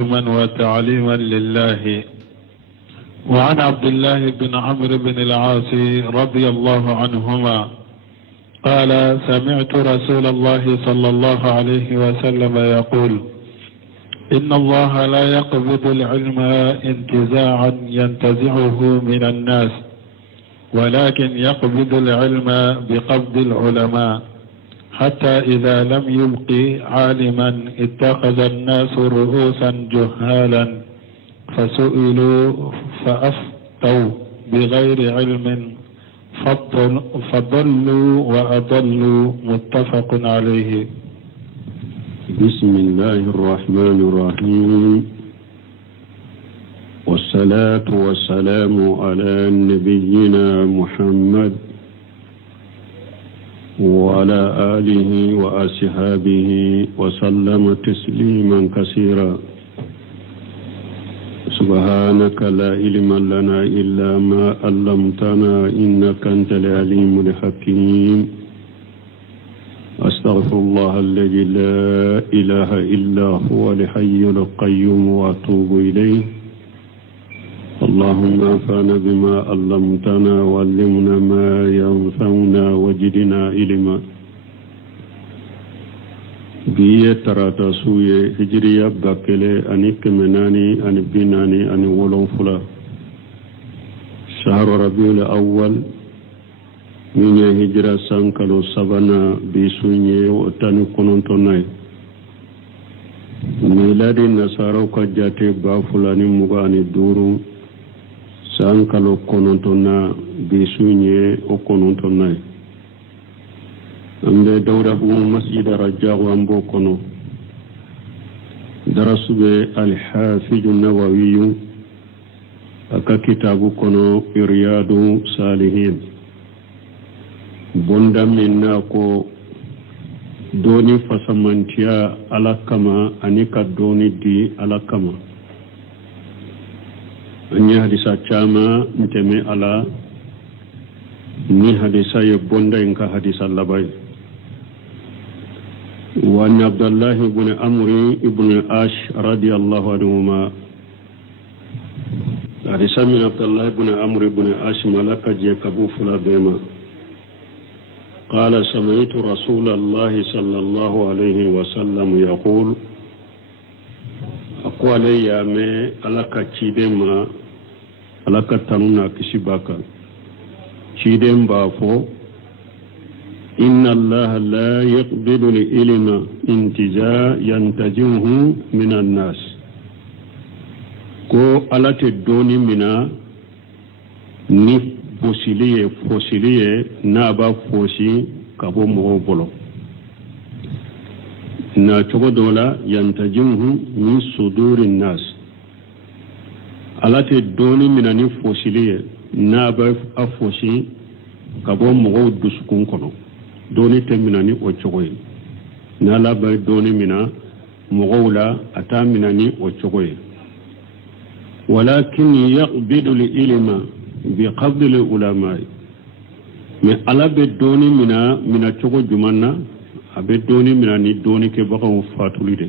وتعليما لله. وعن عبد الله بن عمرو بن العاص رضي الله عنهما قال: سمعت رسول الله صلى الله عليه وسلم يقول: إن الله لا يقبض العلم انتزاعا ينتزعه من الناس، ولكن يقبض العلم بقبض العلماء، حتى إذا لم يبق عالما اتخذ الناس رؤوسا جهالا فسئلوا فأفتوا بغير علم فضلوا وأضلوا. متفق عليه. بسم الله الرحمن الرحيم، والصلاة والسلام على نبينا محمد وعلى آله وأصحابه وسلم تسليما كثيرا. سبحانك لا علم لنا إلا ما علمتنا إنك أنت العليم الحكيم. أستغفر الله الذي لا إله إلا هو الحي القيوم وأتوب إليه. اللهم انفعنا بما علمتنا وعلمنا ما ينفعنا وزدنا علما. biye tarata suye hijriya bakele ani kemenani ani binani ani wolonfula shahru rabiul awwal minye hijra sankalo sabana bisunye otani konontonai miladi nasaro kajate bafulani mugani duru sankalo konontona bisunye o konontonai. ambe dawra bu masjid rajjahu ambo kono darasube al-hafiz an-nawawi aka kitabu kono riyadu salihin bonda minna ko doni fasamantiya alakama anika doni di alakama anya hadisa chama nteme ala ni hadisa ye bonda inka hadisa labai. وعن عبد الله بن عمرو بن العاص رضي الله عنهما حديث من عبد الله بن عمرو بن العاص ملك جيكبو فلا بما قال: سمعت رسول الله صلى الله عليه وسلم يقول: أقوال يا مي ألك تشيدما ألك تنونا كشباكا تشيدم بافو: إن الله لا يقبل العلم انتزاعا ينتزعه من الناس. ko alate doni mina ni fosiliye na ba fosi kabo mo bolo na cogo dola yantajimuhu min sudurin nas. alate doni mina ni fosiliye na ba afosi kabo mo dusukun kono doni temina ni o cogoye na labai doni mina mugawla ata mina ni o cogoye. walakin yaqbidu al-ilma bi qabdi al-ulama. me ala be doni mina cogo jumanna abe doni mina ni doni ke bagaw fatuli de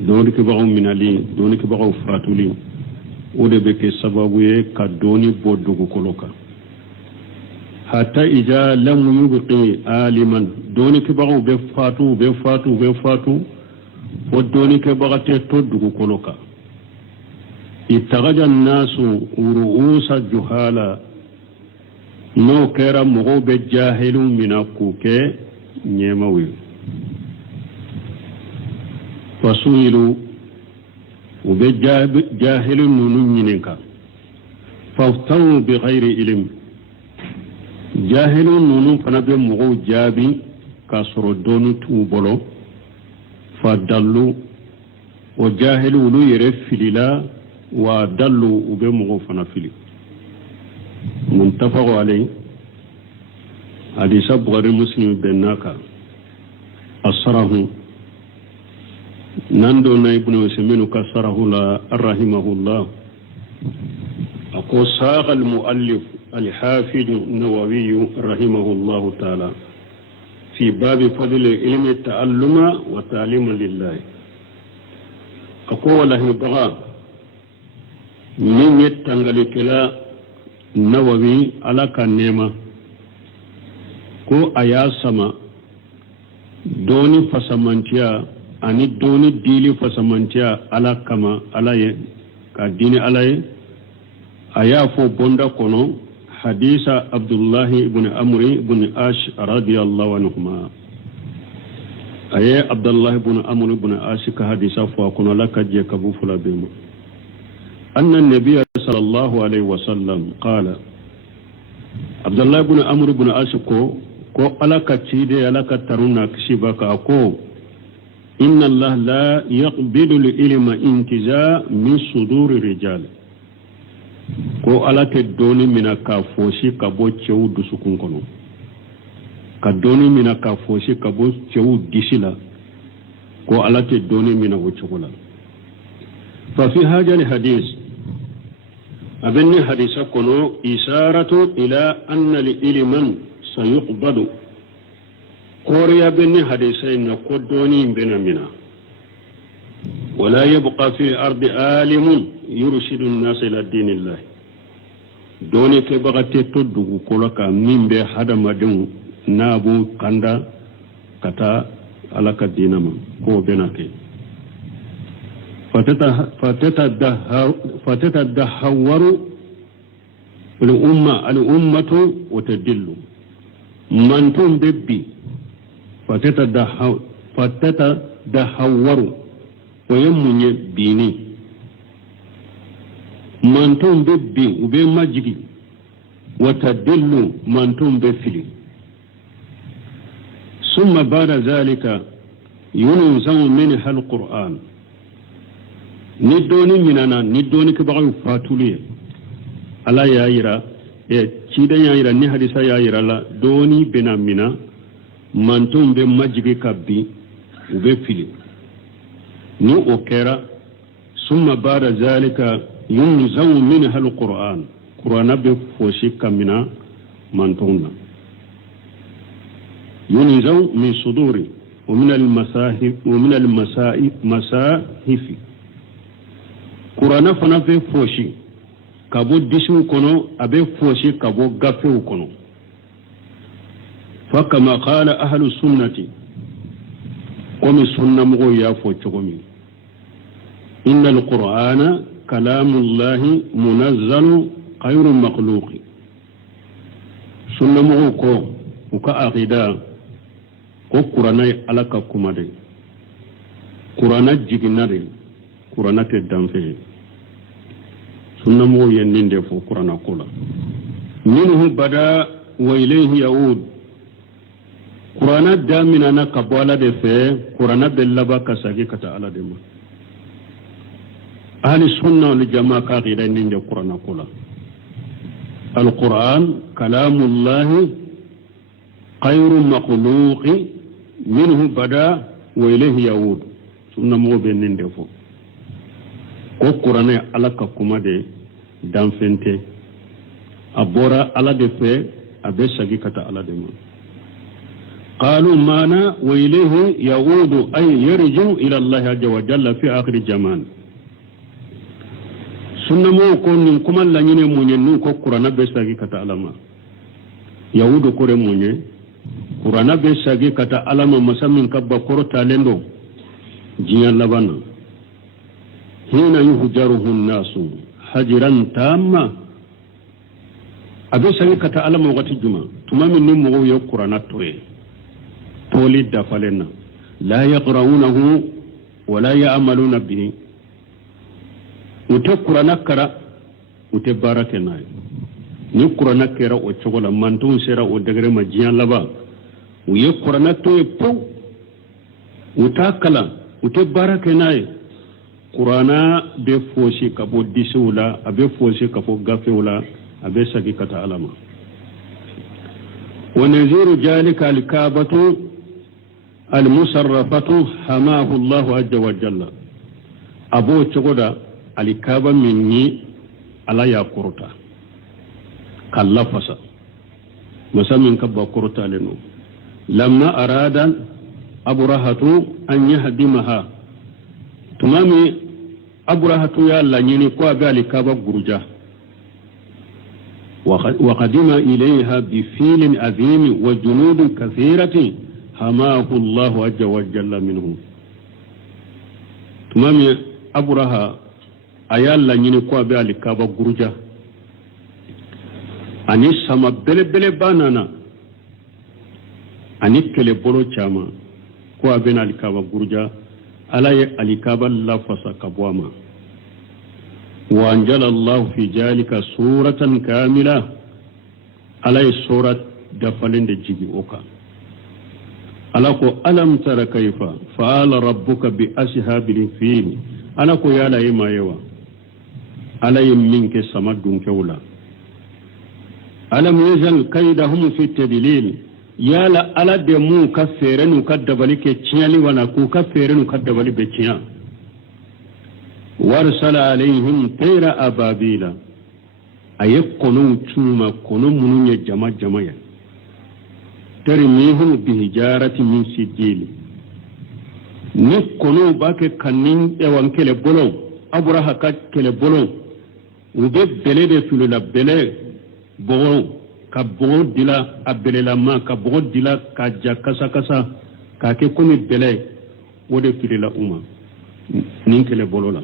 doni ke bagaw minali doni ke bagaw fatuli o de be ke sababu ye ka doni bodugo koloka. hatta ija lam yubqi aliman doni ke bago be fatu o doni ke bagate to dugu koloka. ittagaja nasu ru'usa juhala no kera mogo be jahilu mina kuke nyemawi fasuilu ube jahilu nunu nyininka faftawu bi ghairi ilm. jahilun nunu fana be mɔgɔw jaabi k'a sɔrɔ dɔɔni t'u bolo fa dallu o jahilu olu yɛrɛ filila wa dallu u be mɔgɔw fana fili. muntafaqu alayhi hadisa bukhari muslim bɛnna kan asarahu nan do na ibnu usaymin ka sarahu la rahimahullah ako saqa al muallif الحافظ النووي رحمه الله تعالى في باب فضل العلم التعلم وتعليم لله. ako wallahi baga min yettangali kila nawawi ala ka nema ko aya sama doni fasamantiya ani doni dili fasamantiya ala kama alaye ka dini alaye aya fo bonda kono hadisa abdullahi ibn amri ibn ash radiyallahu anhuma aye abdullahi ibn amri ibn ash ka hadisa fo kono lakaje kabu fula bema anna an-nabiy sallallahu alayhi wa sallam qala abdullahi ibn amri ibn ash ko alaka cide alaka taruna kishibaka ko inna allah la yaqbidu al-ilma intiza min suduri rijal ko alake doni mina ka foshi ka bo cewu dusukun kono ka doni mina ka foshi ka bo cewu disila ko alake doni mina wucugula fa fi haja al-hadith abinni hadisa kono isharatu ila anna al-ilman sayuqbadu koriya benni hadisai na kodoni bena mina wala yabqa fi ardi alimun yurshidu an-nas ila dinillah doni ke bagate toddugu koloka mimbe hadamadin nabu kanda kata alaka dinama ko benake fatata dahawaru al-ummatu wa tadillu mantum bibbi fatata dahawaru wa yamunye bini mantum bibbi ube majigi wa tadillu mantum bifili ثم بعد ذلك ينزل منها القرآن ندوني مننا ندوني كبغي فاتولي ala ya yira cidan ya yira ni hadisa ya yira la doni bena mina mantum be majigi kabbi ube fili ni okera summa ba'da zalika yunzaw minha alquran qur'ana be foshi kamina mantuna yunzaw min suduri wa min almasahif wa min almasahif qur'ana fana be foshi kabo dishu kono abe foshi kabo gafew kono fakama qala ahlu sunnati komi sunna mo ya fo chogomi inna alqur'ana kalamullahi munazzalu ghayru makhluq sunna mo ko uka aqida ko qur'ana alaka kumade qur'ana jiginare qur'ana te danfe sunna mo yenninde fo qur'ana kula minhu bada wa ilayhi yaud qur'ana damina na kabala de fe qur'ana bellaba kasagi kata ala de ma ahli sunna wal jamaa ka qida ninde qur'ana kula القرآن كلام الله غير مخلوق منه بدا وإليه يعود سنة مو بينين دفو القرآن على كما دي دانفنتي أبورا على دفع أبي سجي كتا على دم قالوا مانا وإليه يعود أي يرجع إلى الله عز وجل في آخر الزمان sunna mo ko nin kuma la nyine munye nun ko qur'ana be sagi kata alama yahudu kore munye qur'ana be sagi kata alama masamin kabba korta lendo jiyan labana hina yuhjaruhu an-nasu hajran tamma abe sagi kata alama wati juma tumamin nin mo yo qur'ana toye toli da falena la yaqra'unahu wa la ya'maluna bihi ute qur'ana kara ute barake nay ni qur'ana kera o chogola mantun sera o degre ma jiyan laba u ye qur'ana to e pou uta kala ute barake nay qur'ana be foshi ka bo disula abe foshi ka fo gafeula abe sagi kata alama wa naziru jalika al-kabatu al-musarrafatu hamahu Allah azza wa jalla abo chogoda alikaba minni ala ya kurta kalla fasa musamman kabba kurta leno lamma arada aburahatu an yahdimaha tumami أبرهة يا الله يني قوة لكابا قرجة وقدم إليها بفيل عظيم وجنود كثيرة هماه الله عز وجل منه تمام أبرهة أيا الله يني قوة لكابا قرجة أني سما بل بل بانانا أني كل بلو شاما قوة بين لكابا قرجة على الكابا لفظ كبواما وأنزل الله في ذلك سورة كاملة على سورة دفلين الجيجي أوكا ألاكو ألم تر كيف فعل ربك بأصحاب الفيل ألاكو يا لا إما يوا ألا يمينك سمدون كولا ألم يزل كيدهم في التدليل يا لا ألا دمو كفيرن كدبلي كتشيالي ونكو كفيرن كدبلي بتشيا وارسل عليهم طير أبابيل أيقنوا توما كنوا منون جمع جمع ترميهم بهجارة من سجيل نكونوا باك كنين يوان كله بلو أبرها كله بلو وبيب بلد فلولا بلد بغو كبغو دلا أبللا ما كبغو دلا كجا كسا كسا كاكي كومي بلد ودي فلولا أما نين كله بلو لا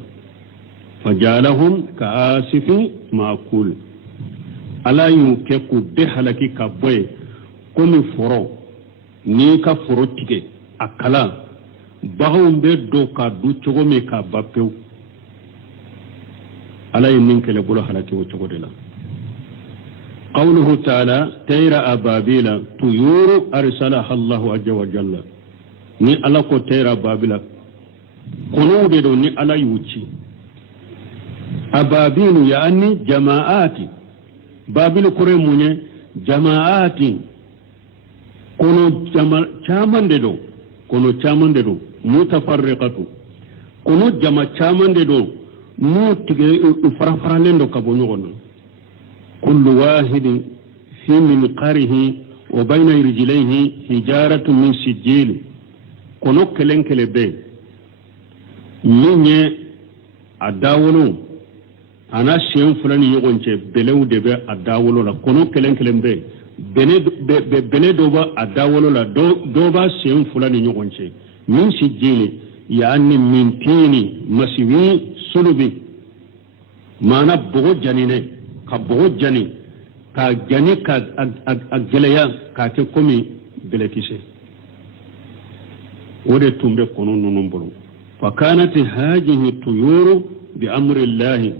فجعلهم كآسف معقول ألا يوكيكو بحلكي كبوي كومي فرو نيكا فرو تيكي أكلا بغون بيدو كادو چوغومي كابابيو ألا يمينك لبولو حلكي وچوغو دلا قوله تعالى تير أبابيل طيور أرسلها الله عز وجل ني ألا كو تير أبابيل كنو ديدو ني ألا يوچي أبابيل يعني جماعات بابيل كريموني جماعات كونو چامن ددو كونو چامن ددو متفرقة كونو جماع چامن ددو مو تيجي فرافرالندو كابونو كل واحد في منقاره وبين رجليه حجارة من سجيل كونو كلن كلبي مني أداولو ana siyen fulani ɲɔgɔn cɛ bɛlɛw de bɛ a dawolo la kɔnɔ kelen kelen bɛ bɛlɛ dɔ b'a a dawolo la dɔw b'a siyen fula ni ɲɔgɔn cɛ min si jeli yaani min tiini masiwi sulubi maana bogo janinɛ ka bogo jani ka jani ka a gɛlɛya k'a kɛ komi bɛlɛkisɛ o de tun bɛ kɔnɔ ninnu bolo fa kanati hajihi tuyuru bi amrillahi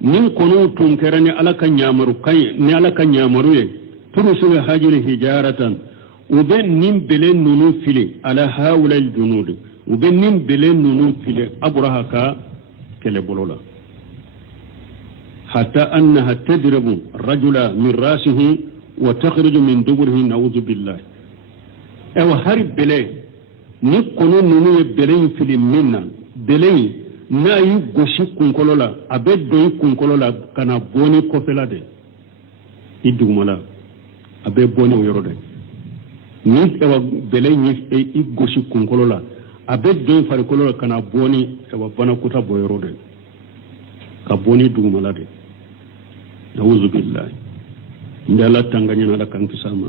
nin kɔnɔw tun kɛra ni ala ka ɲamaru ye turusu bɛ hajiri hijaratan u bɛ nin bele ninnu fili ala hawla junud u bɛ nin bele ninnu fili abraha ka kɛlɛbolo la hatta annaha tadribu rajula min rasihi wa takhruju min duburihi na'udhu billah ewa hari bele ni kɔnɔ ninnu ye bele in fili min na bele in n'a y'i gosi kunkolo la a bɛ don i kunkolo la ka na bɔ ni kɔfɛla de i dugumala a bɛ bɔ ni o yɔrɔ de ni bɛlɛ i gosi kunkolo la a bɛ don i farikolo la ka na bɔ ni banakɔta bɔ yɔrɔ de ka bɔ ni dugumala de na'udhu billahi n bɛ ala tanga ɲɛna ala kan kisi a ma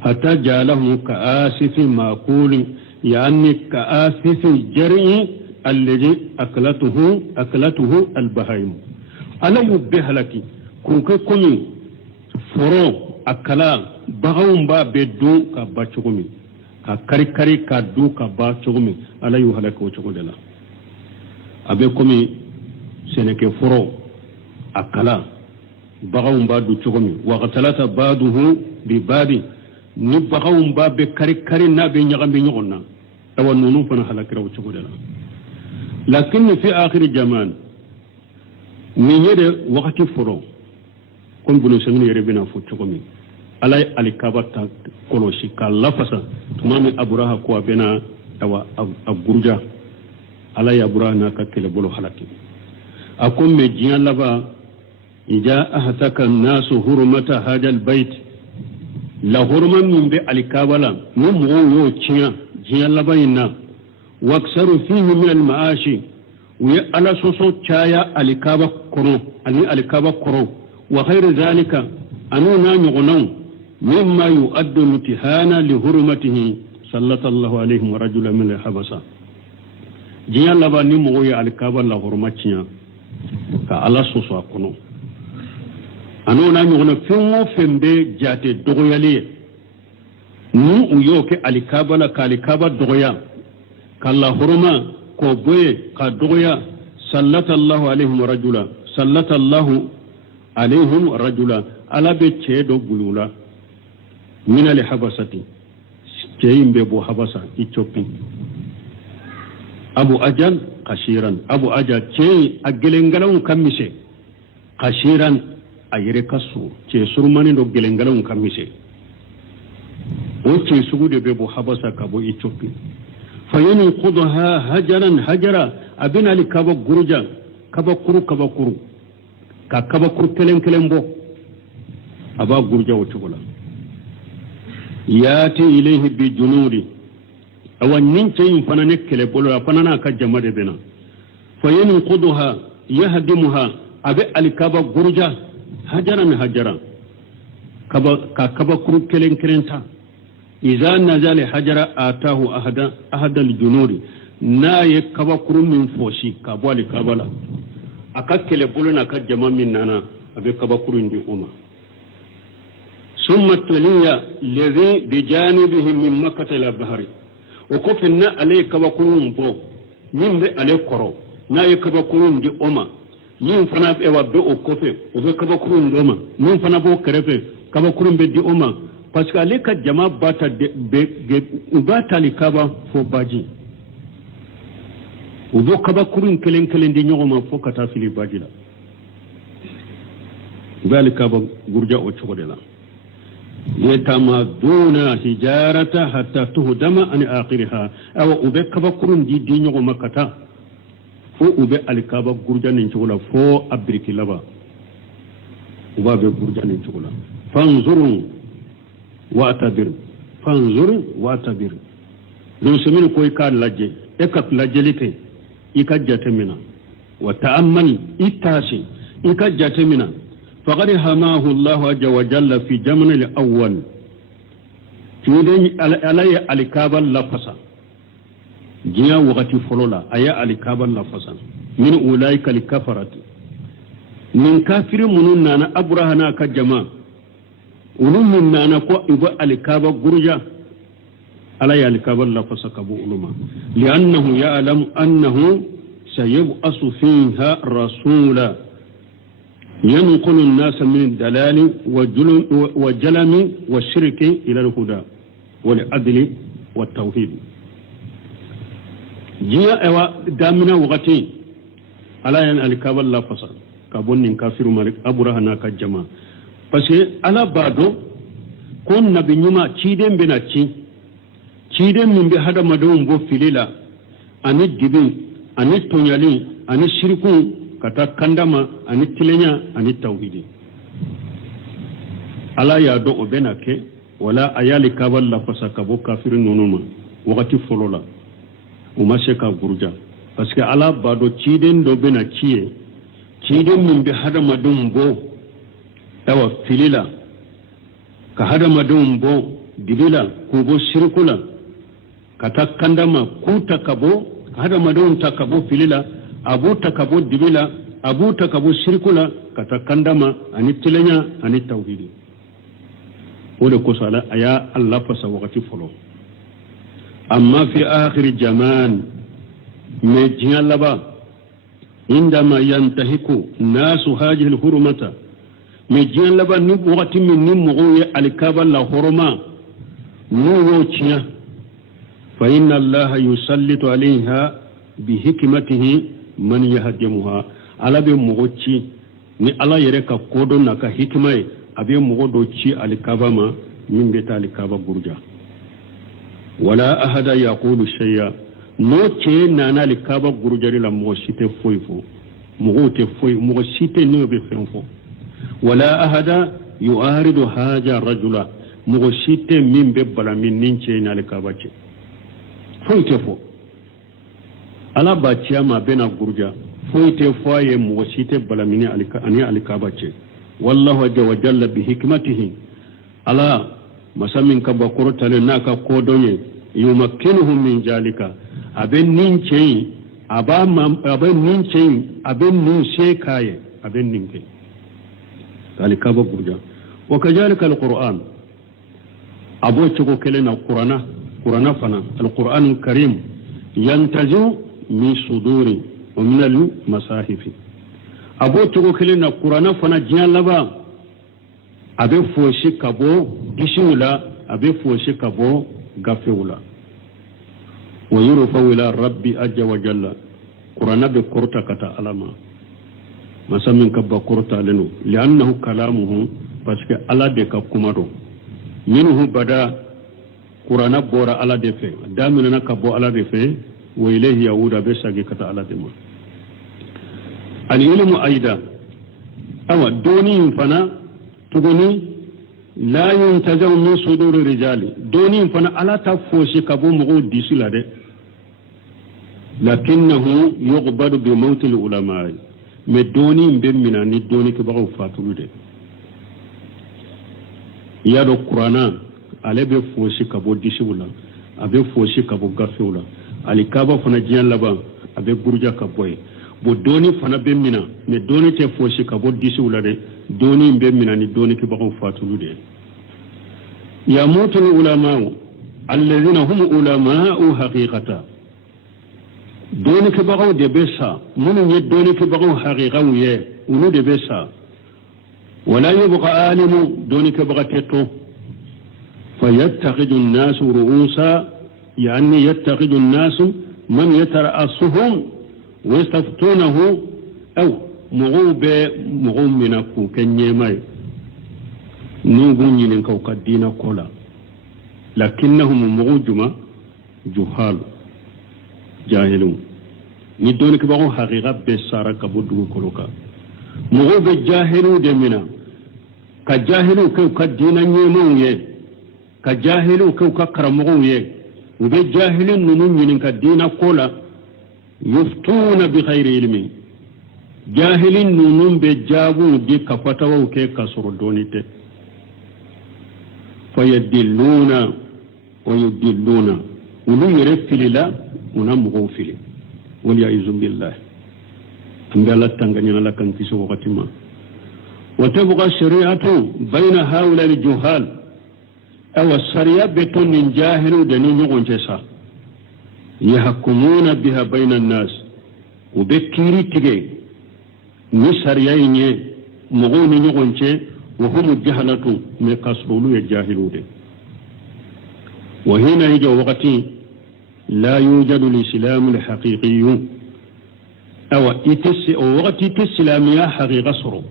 hatta ja'alahum ka'asifin ma'kulin yaani ka'asifin jar'i الذي أكلته البهائم ألا يبه لك كونكي فرو أكلا بغاوم با بدو كبا چغمي كاري كاري كادو كبا چغمي ألا يهلك وچغو دلا أبي كومي سنكي فرو أكلا بغاوم با دو چغمي وغتلت بعضه ببعض ni bagaawum ba be kari kari na be ñagambe ñogonna awa nonu fana halakira wucugo dela lakin fi akhir zaman ni yede wakati foro kon bunu semini yere bina fo cugo mi alay alikabata kolosi ka lafasa tumami aburaha ko bena awa agurja alay aburaha na ka kele bolo halaki akom me jiya laba ija ahtaka nasu hurmata hadal bait la hurma min be alikabala mu mo yo ciya jiya laba ina waksaru fihi min al maashi وي على سوسو تشايا الكابا كرو اني الكابا كرو وغير ذلك انو ناني غنو مما يؤدي امتهانا لحرمته صلى الله عليه ورجل من الحبسه جيا لبا ني موي الكابا لا حرمتيا ka ala soso akono ano na nyona fimo fembe jate dogoyale nu uyo ke alikaba la kalikaba dogoya kala hurma ko boye ka dogoya sallallahu alaihim rajula sallallahu alaihim rajula ala be chedo gulula min al habasati cheyimbe bo habasa ichopi abu ajal kashiran abu aja ce a gelengalawun kammise kashiran a yere kasu ce surmani do gelengalawun kammise o ce sugu de bebo habasa kabo ichopi fayani qudha hajaran hajara abin ali kaba gurja kaba kuru ka kaba kuru kelen bo aba gurja o chugula yati ilayhi bi junudi awannin tayin fana ne kele bolo fana na ka jama de bena fayin quduha yahdimuha abi alkaba gurja hajaran kaba kuru kelenta idza nazala hajara atahu ahada aljunuri na ye kaba kuru min foshi ka bo alkabala aka kele bolo na ka jama min nana abi kaba kuru ndi umma summa tuliya ladhi bijanibihi min makkah ila bahri o kofe na ale kaba kurun bo min be ale koro na ye kaba kurun di oma yin fana be wa be o kofe o be kaba kurun di oma min fana bo kerefe kaba kurun be di oma parce que ale ka jama bata de bata li kaba fo baji o bo kaba kurun kelen di nyoma fo kata fili baji la bali kaba gurja o chogode la يتمدون هجارة حتى تهدم عن آخرها أو أبي كبكرون دي نيغو مكتا فو أبي الكابا غرجان نشغلا فو أبريكي لبا أبي غرجان نشغلا فانظروا واتبر لو سمين كوي كان لاجي إكاك لاجليكي إكاك جاتمنا وتأمل إتاسي إكاك جاتمنا فقد هماه الله عز وجل في جمن الأول تودي علي الكابا لفظا جيا وقت فلولا أي الكابا لفظا من أولئك الكفرة من كافر مننا أبرهنا كجماع ولمنا نقوى إبا الكابا قرجا علي الكابا لفظا كبو علما لأنه يعلم أنه سيبأس فيها رسولا ينقل الناس من الدلال والجلم والشرك إلى الهدى والعدل والتوحيد جاء دامنا وغتي على أن الكاب الله فصل كابون كافر مالك أبرهنا كجماعة بس على بعضه كون نبي نما تشيدم بنا تشيدم من بهذا مدوم بوفيلا أني دبي أني تونيالي أني شركو kata kandama ani tilenya ani tauhidi ala ya do obenake wala ayali kabal la fasaka bo kafirin nonoma wakati folola umasheka gurja parce que ala bado ciden do bena ciden min bi hada madum bo tawa filila ka hada madum bo dibila ko bo shirkula kata kandama kuta kabo hada madum takabo filila abu takabo dibila abu takabo shirkula kata kandama ani tilenya ani tauhidi wala ko sala aya Allah fasa wakati folo amma fi akhir zaman me jinalaba indama yantahiku nasu hadhihi alhurmata me jinalaba ni wakati min mugoye alikaba la hurma nuwo chiya fa inna Allah yusallitu alaiha bihikmatihi man yahdimuha ala be mogoci ni ala yere ka kodo na ka hikmaye abe mogodo ci alikaba ma min be ta alikaba gurja wala ahada yaqulu shay'a no ce nana alikaba gurja la mo site foifo mo te foi mo site no be fenfo wala ahada yu'aridu haja rajula mo site min be bala min nince na alikaba ce foite fo ala ba ciyama bena gurja foyte foye mu wasite balamini ani alikaba ce wallahu azza wa jalla bi hikmatihi ala masamin ka bakurtale naka kodonye yumakkinuhum min jalika aben nince aben nin shekaye aben ninke alikaba gurja wa kajalika alquran abo cego kelena qur'ana fana alquran alkarim yantazu min suduri wa min almasahifi abo cego kelena qur'ana fana jiyalaba abe foshi kabo gishula abe foshi kabo gafewula wa yurfa ila rabbi azza wa jalla qur'ana be korta kata alama masamin kabba korta leno li'annahu kalamuhu parce que ala de ka kumado minhu bada qur'ana bora ala de fe damina ka bo ala de fe wa ilayhi yauda be sagi kata ala de ma al ilmu aida awa doni fana tuguni la yuntazaw min sudur rijali doni fana ala ta foshi ka bo mo disila de lakinnahu yughbadu bi mawt al ulama me doni be mina ni doni ke bawo fatulude yado qur'ana ale be foshi kabo disiwula abe foshi kabo gafewula ali kaba fana jiyan laba abe gurja kaboy bo doni fana be mina me doni te foshi kabo disiwula de doni be mina ni doni ke bawo fatulude ya mutul ulama alladhina hum ulama haqiqatan doni ke bawo de besa mun ye doni ke bawo haqiqan ye ulu de besa ولا يبقى عالم دونك بغتته فيتخذ الناس رؤوسا يعني يتخذ الناس من يترأسهم ويستفتونه أو مغوب منكو كنيماي نوغون ينكو قدين كولا لكنهم مغوجما جهال جاهلون ندونك بغو حقيقة بسارة كبودو كولوكا مغوب الجاهلو دمنا كجاهلو كو كدينا نيمو يه كجاهلو كو ككرمو يه وبجاهل ننون ين كدينا كولا يفتون بغير علم جاهل ننون بجابو دي كفتاو كي كسر دونيته فيدلون ويدلون ولو يرفل لا ونمغوفل وليعوذ بالله أنجلت تنغنينا لكن كيسو وقتما وتبقى الشريعة بين هؤلاء الجهال أو الشريعة بتون من جاهل دنين يغنجسا يحكمون بها بين الناس وبكيري تجي نسريين مغون يغنجي وهم الجهلة مقصرون الجاهلون وهنا يجي وقتي لا يوجد الإسلام الحقيقي أو وقت الإسلامية حقيقة صرو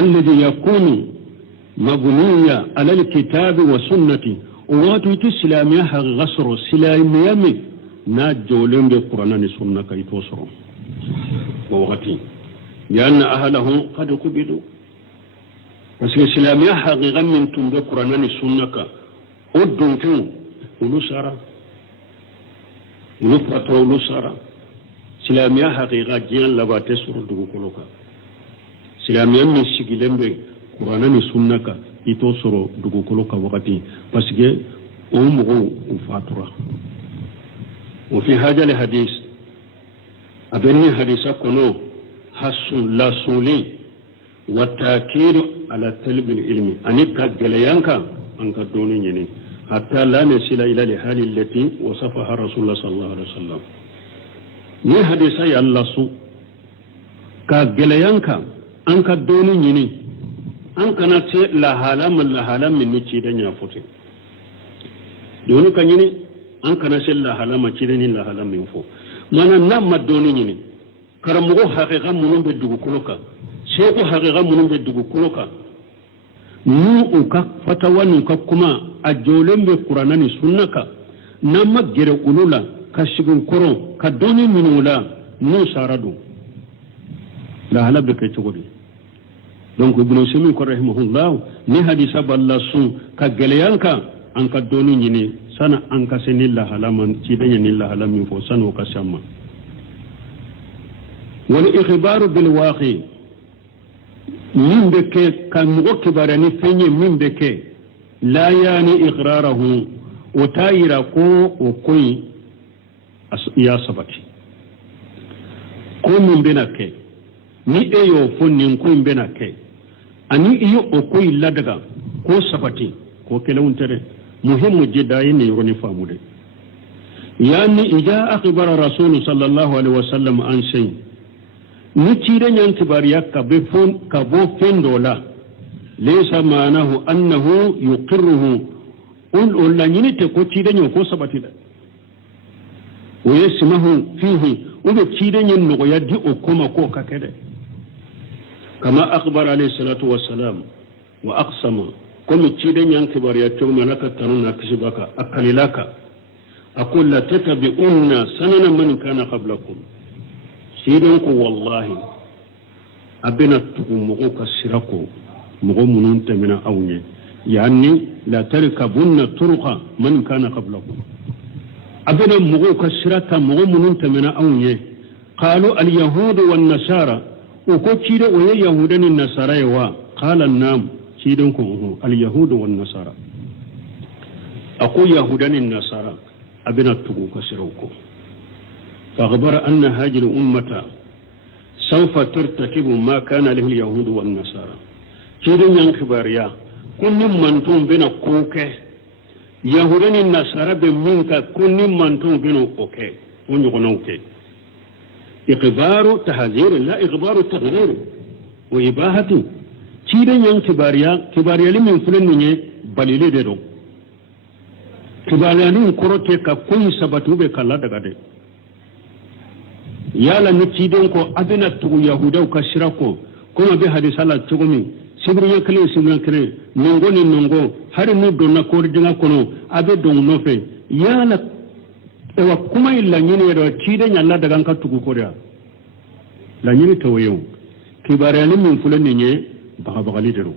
الذي يكون مبنيا على الكتاب والسنة ووقت الإسلامية حقيقة صرو سلامية ناجولين بالقرآن والسنة كي توصروا ووقتي لأن أهله قد قبلوا بس الإسلامية حقيقة من تنبي القرآن والسنة أدن كيو ولو سارة ولو فترة ولو سارة سلامية حقيقة جيان لبا تسر دوغو كولوكا سلامية من سيكيلم بي قرآن سنة يتوسر دوغو كولوكا وقتي باسكي أمغو وفاترة وفي هذا الحديث أبني حديثة كنو حسن لا سولي والتأكيد على طلب العلم أنك جليانك أنك دوني يعني حتى لا نصل إلى الحال التي وصفها رسول الله صلى الله عليه وسلم ni hadisa ya Allah su ka gelayanka an ka doni yini an kana ce la halaman min ci dan ya fote doni kan yini an kana ce la halama ci dan la halam min fo mana nan ma doni yini karamugo haqiqa munun be dugu koloka sheku haqiqa munun be dugu koloka nu uka fatawani ka kuma a jolen be qur'anani sunnaka nan ma gere ulula kashigun koro ka doni minula nu saradu la halabe ke chogodi donc ibn simi ko rahimahullah ni hadisa ballasu ka geleyanka an ka doni nyini sana an ka senilla halaman ci danya nilla halamin fo sano ka shamma والإخبار بالواقع من بك كان مغكبر نفني من بك لا يعني إقراره وتايرا كو وكوي يا سبتي كو من بينك ni eyo fonnin kuin benake ani iyo okoi ladaga ko sabati ko kelawun tere muhimmu jidda yin yoni famude yani ija akhbara rasul sallallahu alaihi wasallam an shay ni tire nyan kibariya ka be fon ka bo fendola laysa ma'anahu annahu yuqirruhu ul la nyini te ko tire nyo ko sabati da wa yasmahu fihi ube tire nyen no yaddi okoma ko kakede كما أخبر عليه الصلاة والسلام وأقسم كم تشيدن ينكبر يتوم لك تنونا كسبك أكل لك أقول لا تتبعون سنن من كان قبلكم سيدنك والله أبنا تقومك السرقو مغمون تمنا أوني يعني لا تركبون طرق من كان قبلكم أبنا مغوك السرقة مغمون تمنا أوني قالوا اليهود والنصارى وكتير وهي يهودان النصارى قال النام سيدنكم اليهود والنصارى أقول يهودان النصارى أبنا تبوك سروكم فأخبر أن هذه الأمة سوف ترتكب ما كان له اليهود والنصارى سيدن ينكبر يا كل من تون بنا كوكي يهودان النصارى بمنك كل من تون بنا كوكي ونغنوكي إخبار تحذير لا إخبار تغيير وإباحة تيرن ين كباريا لمن فلنني بليلي دو كباريا لمن كروتي كوي سبتو بكالا دغادي يالا نتيدن كو أبنا تغو يهودا وكشراكو كما بحديث الله تغمي سبريا كلي نونغو هاري ندونا كوردنا كونو أبي دون نوفي يالا ewa kuma illa nyini yado chide nyalla daga nka tugu korea la nyini tawayo kibare ali min fulani nye baga lidero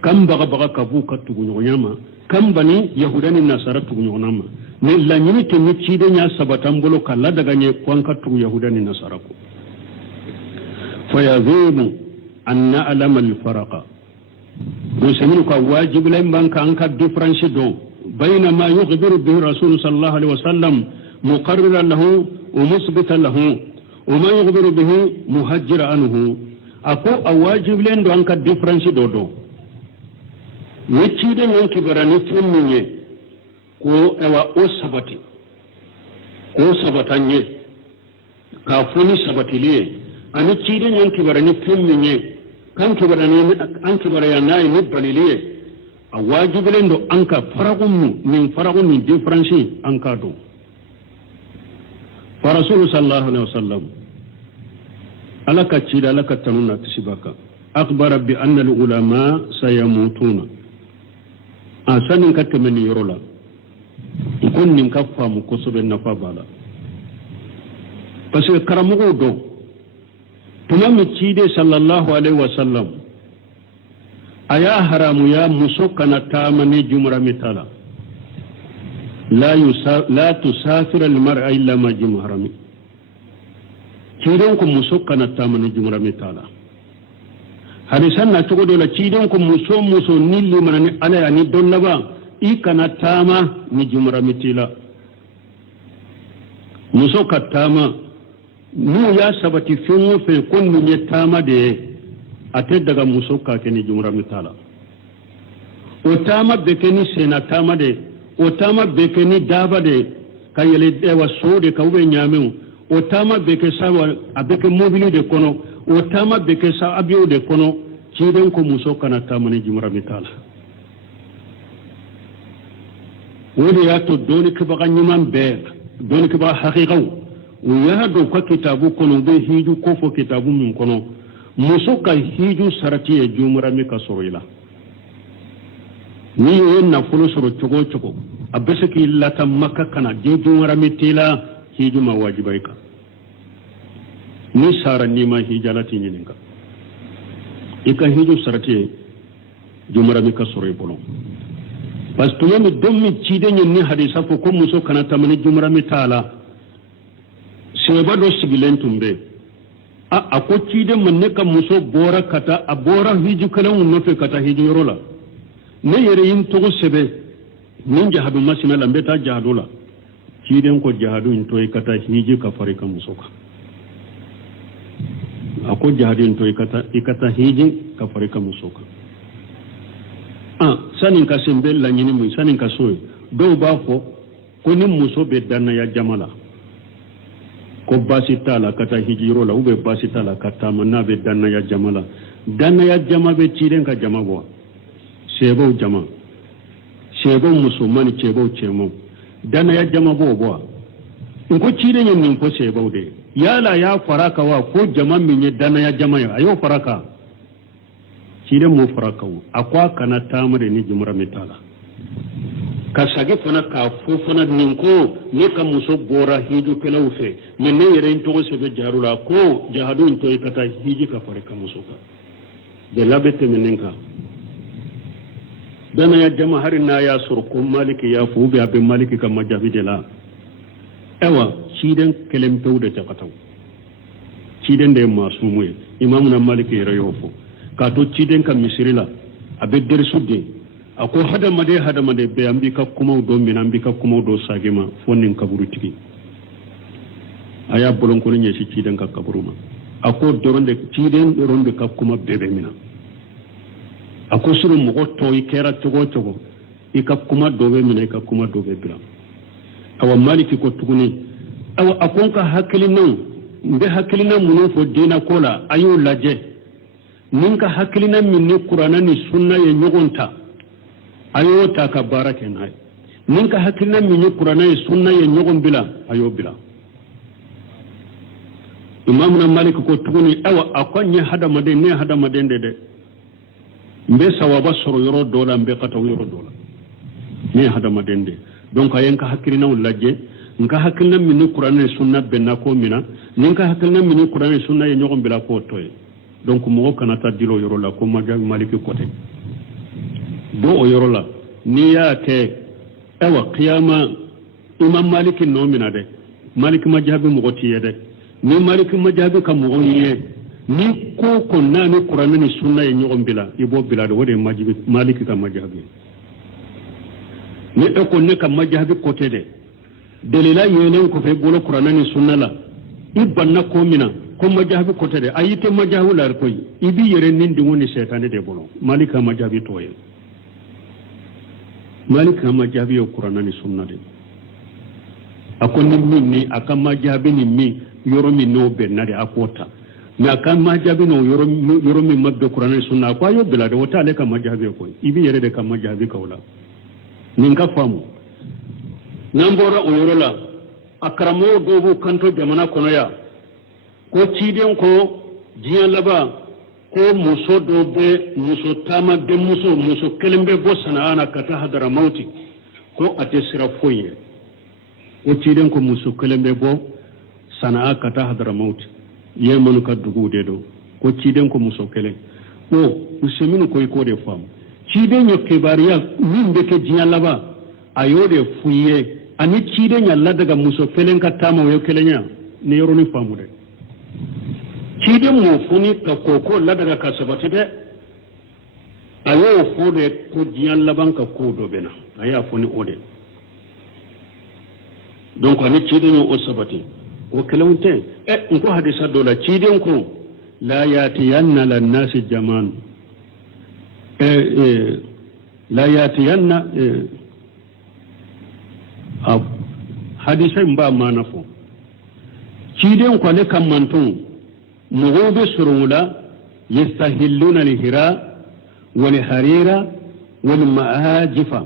kam baga kabu ka tugu nyama kam bani yahudani nasara tugu nyama ne la nyini te ni chide nya sabatambolo kala daga nye kwanka tugu yahudani nasara ko fayazimu anna alama alfaraqa musaminu ka wajib lay banka anka difference do بين ما يخبر به الرسول صلى الله عليه وسلم مقررا له ومثبتا له وما يخبر به مهجر عنه أكو أواجب لين دو أنك difference دو ويتشيدن ينكي براني فمني كو اوا او سبتاني كافوني سبتي ليه أني تشيدن ينكي براني فمني كان كبراني ناي نبالي ليه a wajibilen do anka faragun min difference anka do fa rasul sallallahu alaihi wasallam alaka cida alaka tanuna tisibaka akhbara bi anna al ulama sayamutuna asanin ka temeni yorola ikon nin ka famu ko sobe na fa bala parce que karamugo do tumami cide sallallahu alaihi wasallam aya haramu ya musokana tamani jumra mitala la tusafir al mar'a illa ma jumharami cidon ko musokana tamani jumra mitala hadisan na to dola cidon ko muso nilli manani ala yani donnaba ikana tama ni jumra mitila musoka tama mu ya sabati fimu fe kon ni tama de ate daga musoka ke ni jumra mitala o tama beke ni sena tama de o tama beke ni daba de kayele dewa sode ka ube nyameu o tama beke sawa abeke mobile de kono o tama beke sa abio de kono ciden ko musoka na tama ni jumra mitala wode ya to doni ke baga nyuman be doni ke baga haqiqaw o ya do ko kitabu kono be hiju ko fo kitabu mun kono muso ka hiju sarati ye jumra mi ka soroila ni yo nafolo soro cogo a bese ki lata makka kana je jumra mi tila hiju ma wajibai ka ni sara ni ma hijalati nyininka ika hiju sarati ye jumra mi ka soroy bono parce que mi dommi cide ni hadisa fo ko muso kana tamani jumra mi tala seba do sigilen tumbe a ko ciden man ne ka muso bora kata a bora hiju kalan nofe kata hiju yorola ne yere yin togo sebe nin jahadu masina lambe ta jahadu la ciden ko jahadu in toy kata hiju ka fari ka muso ka a ko jahadu in toy kata hiju ka fari ka muso ka sanin ka sembe la nyini mu sanin ka soy do ba fo ko ni muso be danna ya jamala ko basi tala kata hijiro la ube basi tala kata manna be danna ya jamala danna ya jama be ciden ka jama bo sebo jama sebo musulmani sebo chemo danna ya jama bo ko ciden yin ko sebo de yala ya faraka wa ko jama min danna ya jama ya ayo faraka ciden mu faraka akwa kana tamare ni jumra metala ka sage fana ka fo fana nin ko ne ka muso bora hiju kelaw fe men ne yere to se be jarula ko jahadu to kata hiji ka fare ka muso ka de labete men ka dana ya jama har na ya sur ko maliki ya fu be abe maliki ka majabi de la ewa ciden kelem tawde ta kataw ciden de masumu imamu na maliki yere yofo ka to ciden ka misrila abe der sudde ako hadamade be ambi ka kuma do min ambi ka kuma do sagema fonin kaburu tigi aya bolon ko nye ci ciden ka kaburuma ako doronde ciden doronde ka kuma bebe mina ako suru mo to ikera togo ika kuma do be mina ika kuma do be bira awa maliki ko tuguni awa akon ka hakilina mbe hakilina muno fo dina kola ayo laje ninka hakilina minni qur'ana ni sunna ye nyogonta ayo ta ka barake nay ninka hakilina minni qur'ana ye sunna ye nyogon bila ayo bila imam na malik ko tuguni awa akonye hadamade ne hadamade de mbe sawaba soro yoro dola mbe kata yoro dola ne hadamade de donc ayenka hakilina ulaje nka hakilina minni qur'ana ye sunna benna ko mina ninka hakilina minni qur'ana ye sunna ye nyogon bila ko toy donc mo kana ta dilo yoro la ko maliki kote do o yoro la ni ya ke ewa qiyama imam maliki no mina de maliki majhabi mo tiye de ni maliki majhabi kam mo yiye ni ko nani qur'an ni sunna e nyogom bila ibo bila de wode majhabi maliki kam majhabi ni e ko ne kam majhabi kote de delila yenen ko fe bolo qur'an ni sunna la ibanna ko mina ko majhabi kote de ayite majhabu la ko ibi yere nindi woni shaytan de bolo malika majhabi toye malika majhabi o qur'an ni sunna de akon ni minni aka majhabi ni mi yoro mi no be nade akota mi aka majhabi no yoro mi mabbe qur'an ni sunna ko ayo bila de wota le ka majhabi ko ibi yere de ka majhabi kawla ninka famu nambora o yoro la akramo dobu kanto jamana kono ya ko ciden ko jiyan laba ko muso dobe muso tama de muso kelembe bo sana'ana kata hadara mauti ko ate sira foye ko ciden ko muso kelembe bo sana'a kata hadara mauti ye manu ka dugu de do ko ciden ko muso kelen o useminu ko de fam ciden yo kebariya min be ke jiyan laba ayo de fuye ani ciden ya ladaga muso kelen ka tama yo kelenya ne yoro ni famu de ciden mo funi ka koko ladaga ka sabati de ayo fo de ko jiyan laban ka ko do bena aya funi ode donc ani ciden o sabati o kelawte ko hadisa dola ciden ko la yatiyanna lan nasi jaman la yatiyanna hadisa mba manafo ciden ko le kam mantun مغوب سرولا يستهلون الهراء والحريرة والمآجفة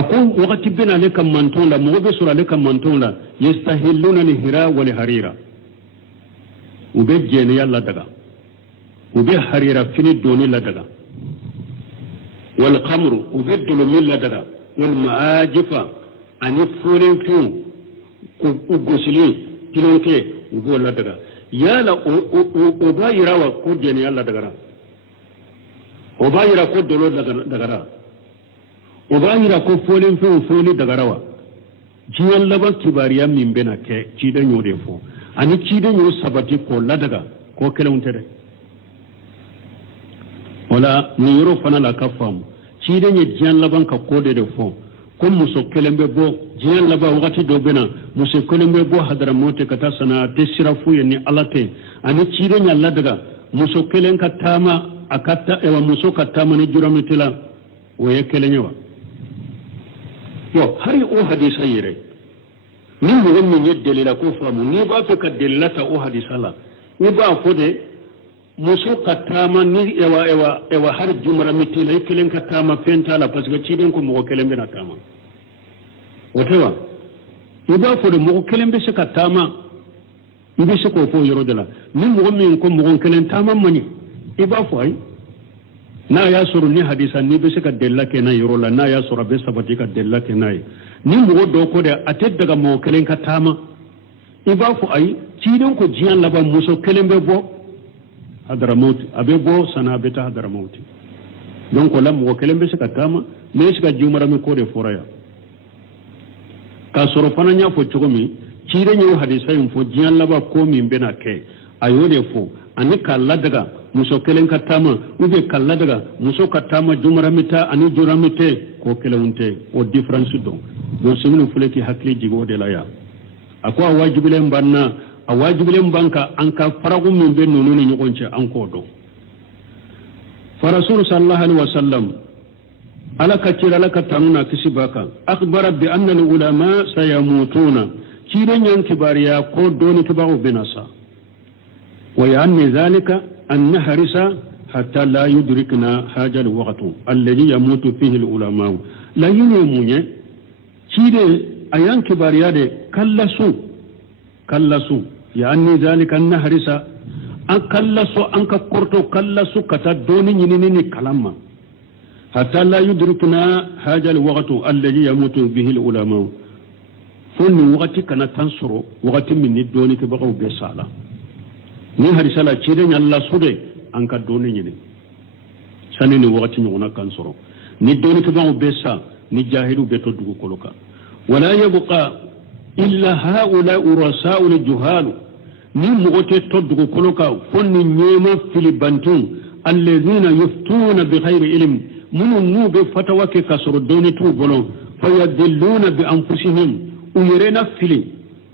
أقول وقت بنا لك منتون لا مغوب سرا لك منتون لا يستهلون الهراء والحريرة وبيجين يلا دغا وبحريرة فيني دوني لا دغا والقمر وبدل من لا دغا والمآجفة أن يفولين فيهم وغسلين كيلوكي ugo la daga yala o ba yirawa ko deni yalla daga o ba yira ko dolo daga o ba yira ko foli daga rawa jiyan laban kibariya min bena ke ci dan yode fo ani cide nyu sabati ko ladaga ko kelewuntere wala ni yoro fana la ka fam cide nyi jiyan laban ka kode de fo ko muso kelembe bo jiyan laba wakati do bena muso kelembe bo hadara mote kata sana te sirafu ye ni alate ani cide nya ladaga muso kelen ka tama akatta ewa muso ka tama ni juramitila o ye kelenyewa yo hari o hadisa yire ni mo wonni ye delila ko famu ni ba fe ka delata o hadisa la ni ba ko de muso ka tama ni ewa har jumara mitila kelen ka tama penta la parce que ciden ko mo kelen be na tama wotewa ni ba ko de mo kelen be se ka tama ibe se ko fo yoro de la ni mo min ko mo kelen tama mani iba fo ay na ya suru ni hadisa ni be se ka della ke na yoro la na ya suru be sabati ka della ke na ni mo do ko de atet daga mo kelen ka tama iba fo ay ciden ko jiyan laba muso kelen be bo hadara mauti abe bo sana beta hadara mauti donc la mo kelen be se ka tama me se ka jumara mi ko de foraya ka soro fana nya fo chogomi ciden yo hadisa yin fo jiyan laba ko min bena ke ayode fo ani kala daga muso kelen ka tama ube kala daga muso ka tama jumara mita ani juramite ko kelewunte o difference don siminu fuleki hakli jigo de la ya akwa wajibilen banna a wajibilen banka an ka faragu min be nonu ni nyogonce an ko do fa rasul sallallahu alaihi wasallam ala ka tira la ka tanuna kisibaka akhbara bi anna al ulama sayamutuna kiren yan kibariya ko doni kibago benasa wa yanni zalika an nahrisa hatta la yudrikna haja al waqt alladhi yamutu fihi al ulama la yumunye kire ayan kibariya de kallasu yani zalika an nahrisa an kallasu an ka korto kallasu kata doni nyinini kalamma hatta la yudrikna haja al waqt alladhi yamutu bihi al ulama fonni waqti kana tansuro waqti min doni kibago be sala ni harisala cire nyalla sude an ka doni nyini sani ni waqti nyona kan soro ni doni kibago be sa ni jahilu be to dugu koloka wala yabqa illa haula urasa'u al-juhal ni mugote toddugo koloka fonni nyema filibantun alladhina yuftuna bighayri ilm munun nube fatawa ke kasoro doni tu bolon fayadilluna bi anfusihim uyirena fili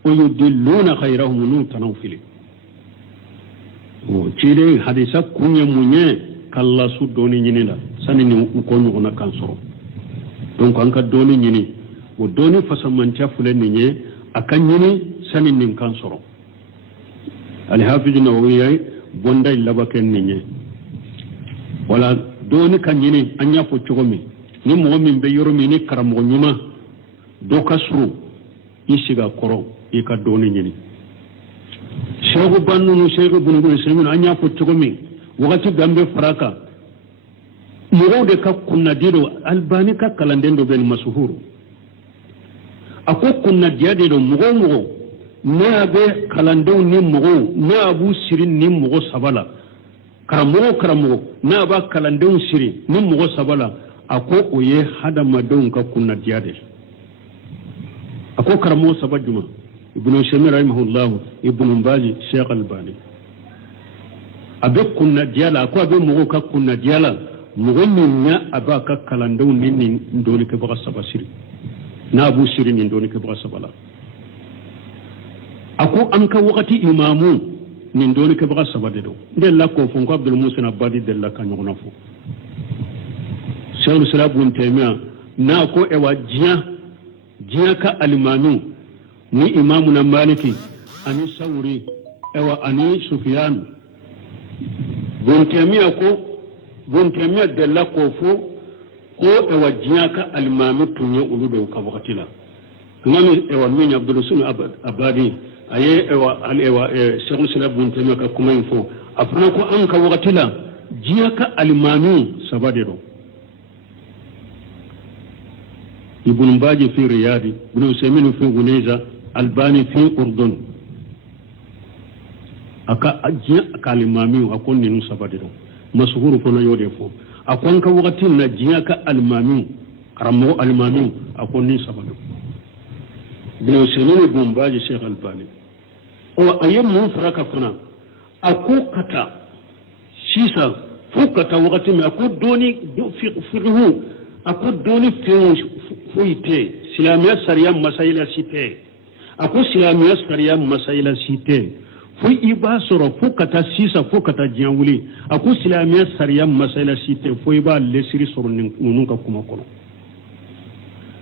uyudilluna khayrahum nu tanawfili o cire hadisa kunye munye kalla su doni nyinila sanini ko nyona kansoro donc an ka doni nyini o doni fasamanta fulen nye akan nyini sanini kansoro al hafiz nawawi bonda labaken nye wala doni kan nyini anya fo chogomi ni mo min be yoro mi ni karamo nyuma do kasru isiga koro ika doni nyini sheikh bannu sheikh ibn muslimin anya fo chogomi wakati gambe faraka mo de ka kunna dido albani ka kalandendo ben masuhuru ako kunna diade do mugo na be kalando ni mugo na abu sirin ni mugo sabala karamo na ba kalando siri ni mugo sabala ako oye hada madon ka kunna diade ako karamo sabajuma ibn shamir rahimahullah ibn bazi sheikh albani abe kunna diala ko abe mugo ka kunna diala mugo nya aba ka kalando ni ndoli ke baka sabasiri na abu siri ni ndoli ke baka sabala ako an ka wakati imamu ni ndoli ke baka sabade do ndella ko fon ko abdul musin abadi della ka nyona fo shaykhul islam ibn taymiya na ko ewa jiya ka alimanu ni imamu na maliki ani sauri ewa ani sufyan ibn taymiya della ko fo ko ewa jiya ka alimanu tunye uludo ka wakati la ngami ewa min abdul sun abadi aye ewa shaykhul islam ibn taymiya ka kuma info afana ko an ka wakati la jiya ka alimanu sabade do ابن باجي في رياض ابن سيمين في غنيزة الباني في أردن أكا أجي أكا المامي وأكون ننو سبادرو مسهور فنا يودفو أكون كوغتين نجي أكا المامي كرمو المامي أكون ننو سبادرو ابن سيمين ابن باجي شيخ الباني o ayem mun faraka fana ako kata sisa fo kata wakati mi ako doni fiqhu ako doni foite silamiya sariya masaila site ako silamiya sariya masaila site fo iba soro fo kata sisa fo kata janwuli ako silamiya sariya masaila site fo iba lesiri soro nunun ka kuma kono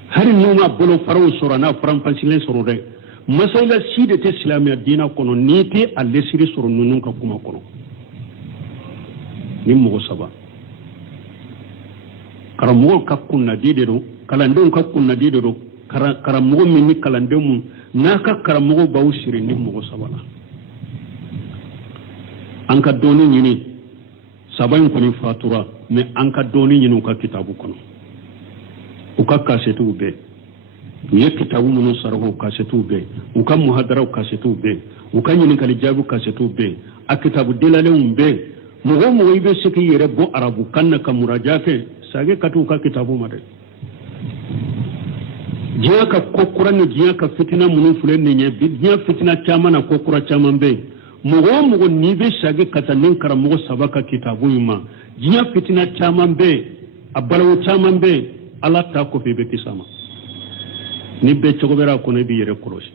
hari numa bolo faraw soro na faram pansile soro de masaila side te silamiya dina kono ni te lesiri soro nunun ka kuma kono ni mogo saba karamogo ka kunna dide do kalandenw ka kunna dide do karamogo min ni kalandenw mun n'a ka karamogo baw siri ni mogo saba la an ka dɔɔni ɲini saba in kɔni fatura mais an ka dɔɔni ɲini u ka kitabu kɔnɔ u ka kasetiw bɛɛ u ye kitabu minnu sarako kasetiw bɛɛ u ka muhadaraw kasetiw bɛɛ u ka ɲininkali jaabi kasetiw bɛɛ a kitabu dilalenw bɛɛ mɔgɔ mɔgɔ i bɛ se k'i yɛrɛ bɔ arabu kan na ka muraja kɛ sage ka t'u ka kitabu ma dɛ diɲɛ ka kokura ni diɲɛ ka fitina minnu filɛ nin ye diɲɛ fitina caman na kokura caman bɛ yen mɔgɔ o mɔgɔ n'i bɛ sage ka taa ni karamɔgɔ saba ka kitabu in ma diɲɛ fitina caman bɛ yen a balawu caman bɛ yen ala ta kɔfɛ i bɛ kisi a ma ni bɛɛ cogo bɛra a kɔnɔ i b'i yɛrɛ kɔlɔsi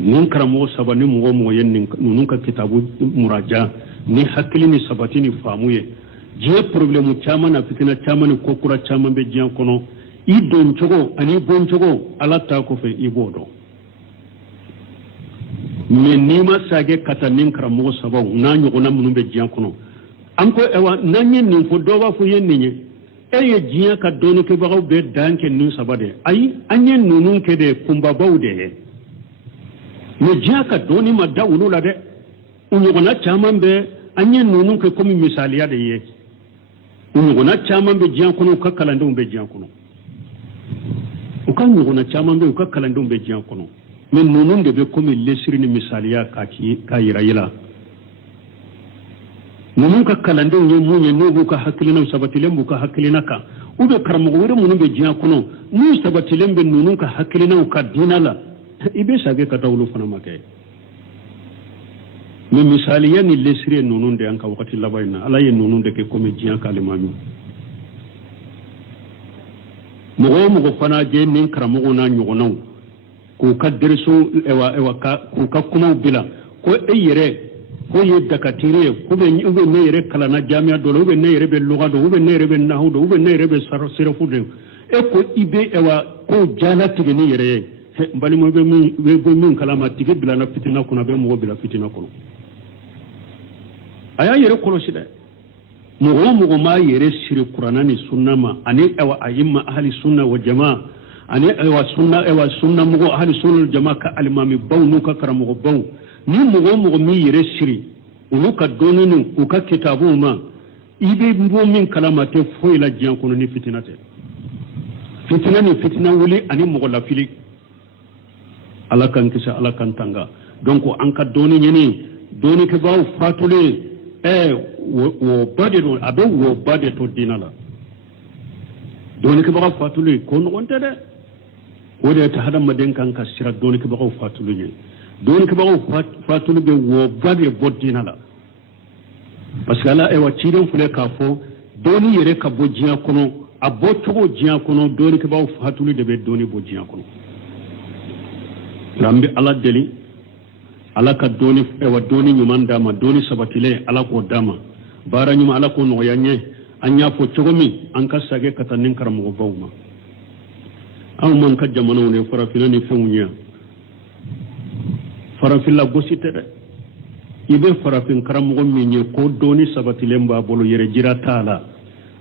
ni karamɔgɔ saba ni mɔgɔ o mɔgɔ ye ninnu ka kitabu muraja ni hakili ni sabati ni faamu ye diɲɛ problème caman na fitina caman ni kokura caman bɛ diɲɛ kɔnɔ i don cogo ani bon cogo ala ta kɔfɛ i b'o dɔn mais n'i ma sage ka taa ni karamɔgɔ sabaw n'a ɲɔgɔnna minnu bɛ diɲɛ kɔnɔ an ko ayiwa n'an ye nin fɔ dɔw b'a fɔ i ye nin ye e ye diɲɛ ka dɔɔnikɛbagaw bɛɛ dan kɛ nin saba de ayi an ye ninnu kɛ de kunbabaw de ye mais diɲɛ ka dɔɔni ma da olu la dɛ u ɲɔgɔnna caman bɛ an ye ninnu kɛ komi misaliya de ye u ɲɔgɔnna caman bɛ diɲɛ kɔnɔ u ka kalandenw bɛ diɲɛ kɔnɔ u ka ɲɔgɔnna caman bɛ u ka kalandenw bɛ diɲɛ kɔnɔ mais ninnu de bɛ komi lesiri ni misaliya k'a yira i la ninnu ka kalandenw ye mun ye n'u b'u ka hakilinaw sabatilen b'u ka hakilina kan ou bien karamɔgɔ wɛrɛ minnu bɛ diɲɛ kɔnɔ n'u sabatilen bɛ ninnu ka hakilinaw ka diinɛ la i bɛ sage ka taa olu fana ma kɛ mais misaliya ni lesiri ye ninnu de an ka wagati laban in na ala ye ninnu de kɛ komi diɲɛ ka alimami mɔgɔ o mɔgɔ fana je ni karamɔgɔw n'a ɲɔgɔnnaw k'u ka deriso k'u ka kumaw bila ko e yɛrɛ ko ye dakatiri ye ou bien ne yɛrɛ kalanna jamiya dɔ la ou bien ne yɛrɛ bɛ lugha dɔn ou bien ne yɛrɛ bɛ nahu dɔn ou bien ne yɛrɛ bɛ sirafu dɔn e ko i bɛ ko jalatigɛ ni yɛrɛ ye n balima bɛ bɔ min kalama tigi bilana fitina kɔnɔ a bɛ mɔgɔ bila fitina kɔnɔ a y'a yɛrɛ kɔlɔsi dɛ mɔgɔ o mɔgɔ m'a yɛrɛ siri kuranna ni sunna ma ani ayima ahli sunna wa jamaa ani sunna mɔgɔ ahli sunna wa jamaa ka alimami baw n'u ka karamɔgɔ baw ni mɔgɔ o mɔgɔ min yɛrɛ siri olu ka dɔɔni u ka kitabuw ma i bɛ bɔ min kalama tɛ foyi la diɲɛ kɔnɔ ni fitina tɛ fitina ni fitina wuli ani mɔgɔ lafili ala kan kisi ala kan tanga donc an ka dɔɔni ɲini dɔɔnikɛbagaw fatulen woba de don a bɛ woba de to diinɛ la dɔɔnikɛbaga fatulen ko nɔgɔn tɛ dɛ o de tɛ hadamaden kan ka sira dɔɔnikɛbagaw fatulen ye dɔɔnikɛbagaw fatuli bɛ woba de bɔ diinɛ la parce que ala ciden filɛ k'a fɔ dɔɔni yɛrɛ ka bɔ diɲɛ kɔnɔ a bɔ cogo diɲɛ kɔnɔ dɔɔnikɛbagaw fatuli de bɛ dɔɔni bɔ diɲɛ kɔnɔ nka an bɛ ala deli ala ka dɔɔni ɲuman d'a ma dɔɔni sabatilen ala k'o d'a ma baara ɲuman ala k'o nɔgɔya n ye an y'a fɔ cogo min an ka sage ka taa ni karamɔgɔbaw ma anw m'an ka jamanaw de farafinna ni fɛnw ye farafinla gosi tɛ dɛ i bɛ farafin karamɔgɔ min ye ko dɔɔni sabatilen b'a bolo yɛrɛ jira t'a la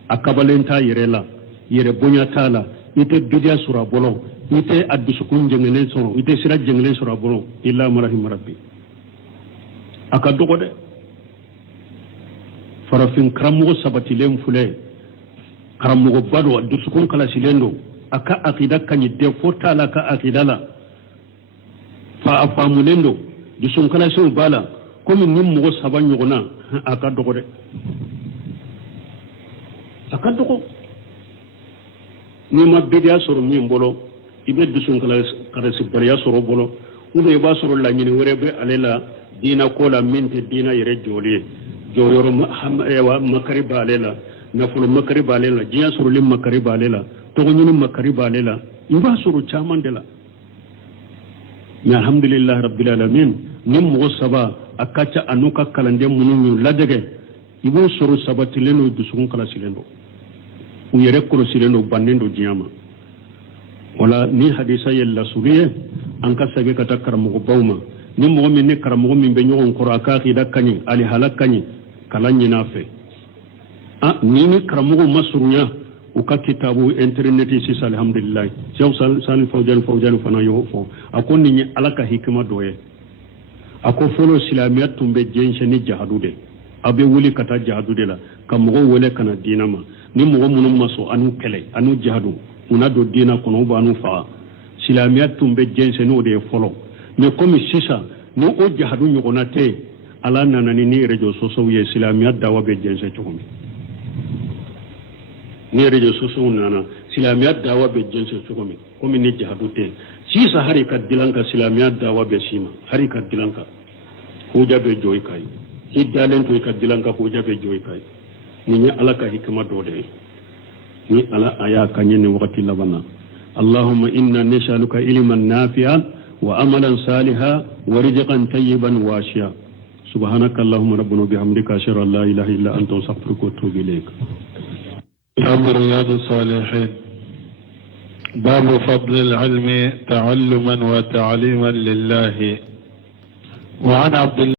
a kabalen t'a yɛrɛ la yɛrɛ bonya t'a la i tɛ bidiya sɔrɔ a bolo i tɛ a dusukun jɛngɛlen sɔrɔ i tɛ sira jɛngɛlen sɔrɔ a bolo illa marahima rabbi a ka dɔgɔ dɛ farafin karamɔgɔ sabatilen filɛ karamɔgɔba don a dusukun kalasilen don a ka akida kaɲi defo t'a la a ka akida la a faamulen don dusukun kalasiw b'a la komi ni mɔgɔ saba ɲɔgɔnna a ka dɔgɔ dɛ a ka dɔgɔ n'i ma bidiya sɔrɔ min bolo i bɛ dusukun kalasibaliya sɔrɔ bolo ube ba soro la nyini werebe alela dina kola mente dina yere joli joyoro wa makari balela nafulu makari balela jiya soro lim makari balela to nyini makari balela iba soro chamandela ya alhamdulillah rabbil alamin nim mo saba akacha anuka kalande mununu ladege ibo soro sabatileno dusun kala silendo u yere ko silendo bandendo jiyama wala ni hadisa yalla suriye an ka sage ka takaramugo bawma ni mo min ne karamugo min be nyogon ko aka khida kanyi ali halakani kala nyina fe ni karamugo masurunya u ka kitabu internet si alhamdulillah jaw sal fawjan fana yo fo akon ni alaka hikma doye ako folo islamiyat tumbe jense ni jahadude abe wuli kata jahadude la kamugo wole kana dinama ni mo munum maso anu kele anu jahadu una do dina kono ba anu fa islamiyat tumbe jense no de folo mais comme sisa no o jahadu nyogona te ala nanani ni rejo soso ye islamiyat dawa be jense chokomi ni rejo soso nana islamiyat dawa be jense chokomi komi ni jahadu te sisa hari ka dilanka islamiyat dawa be sima hari ka dilanka ko jabe joy kai hidalen to ka dilanka ko jabe joy kai ni ala ka hikma do de ni ala aya kanye ni wakati labana اللهم إنا نسألك علما نافعا وعملا صالحا ورزقا طيبا واسعا سبحانك اللهم ربنا وبحمدك أشهد أن لا إله إلا أنت أستغفرك وأتوب إليك. باب رياض الصالحين باب فضل العلم تعلما وتعليما لله. وعن عبد الله